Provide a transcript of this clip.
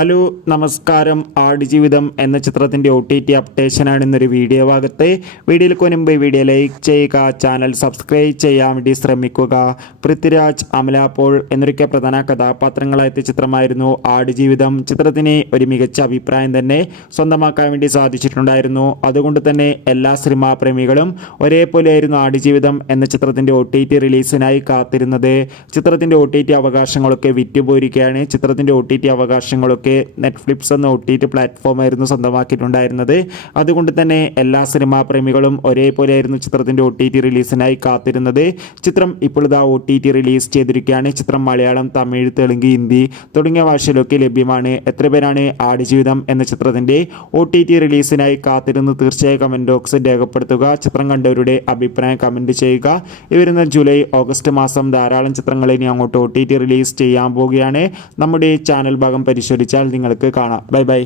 Hello നമസ്കാരം. ആടുജീവിതം എന്ന ചിത്രത്തിൻ്റെ OTT അപ്ഡേഷനാണ് ഇന്നൊരു വീഡിയോ ഭാഗത്ത്. വീഡിയോയിൽ മുൻപ് വീഡിയോ ലൈക്ക് ചെയ്യുക, ചാനൽ സബ്സ്ക്രൈബ് ചെയ്യാൻ വേണ്ടി ശ്രമിക്കുക. പൃഥ്വിരാജ്, അമല പോൾ എന്നൊക്കെ പ്രധാന കഥാപാത്രങ്ങളായ ചിത്രമായിരുന്നു ആടുജീവിതം. ചിത്രത്തിന് ഒരു മികച്ച അഭിപ്രായം തന്നെ സ്വന്തമാക്കാൻ വേണ്ടി സാധിച്ചിട്ടുണ്ടായിരുന്നു. അതുകൊണ്ട് തന്നെ എല്ലാ സിനിമാ പ്രേമികളും ഒരേപോലെയായിരുന്നു ആടുജീവിതം എന്ന ചിത്രത്തിൻ്റെ OTT റിലീസിനായി കാത്തിരുന്നത്. ചിത്രത്തിൻ്റെ OTT അവകാശങ്ങളൊക്കെ വിറ്റുപോയിരിക്കുകയാണ്. ചിത്രത്തിൻ്റെ OTT അവകാശങ്ങളൊക്കെ നെറ്റ്ഫ്ലിക്സ് എന്ന OTT പ്ലാറ്റ്ഫോമായിരുന്നു സ്വന്തമാക്കിയിട്ടുണ്ടായിരുന്നത്. അതുകൊണ്ട് തന്നെ എല്ലാ സിനിമാ പ്രേമികളും ഒരേപോലെയായിരുന്നു ചിത്രത്തിൻ്റെ OTT റിലീസിനായി കാത്തിരുന്നത്. ചിത്രം ഇപ്പോൾ ഇതാ OTT റിലീസ് ചെയ്തിരിക്കുകയാണ്. ചിത്രം മലയാളം, തമിഴ്, തെലുങ്ക്, ഹിന്ദി തുടങ്ങിയ ഭാഷയിലൊക്കെ ലഭ്യമാണ്. എത്ര പേരാണ് ആടുജീവിതം എന്ന ചിത്രത്തിൻ്റെ OTT റിലീസിനായി കാത്തിരുന്ന് തീർച്ചയായും കമൻറ്റ് ബോക്സിൽ രേഖപ്പെടുത്തുക. ചിത്രം കണ്ടവരുടെ അഭിപ്രായം കമൻറ്റ് ചെയ്യുക. ഈ വരുന്ന ജൂലൈ, ഓഗസ്റ്റ് മാസം ധാരാളം ചിത്രങ്ങൾ ഇനി അങ്ങോട്ട് OTT റിലീസ് ചെയ്യാൻ പോവുകയാണ്. നമ്മുടെ ചാനൽ ഭാഗം പരിശോധിച്ചാൽ നിങ്ങൾക്ക് കാണാം. Bye bye.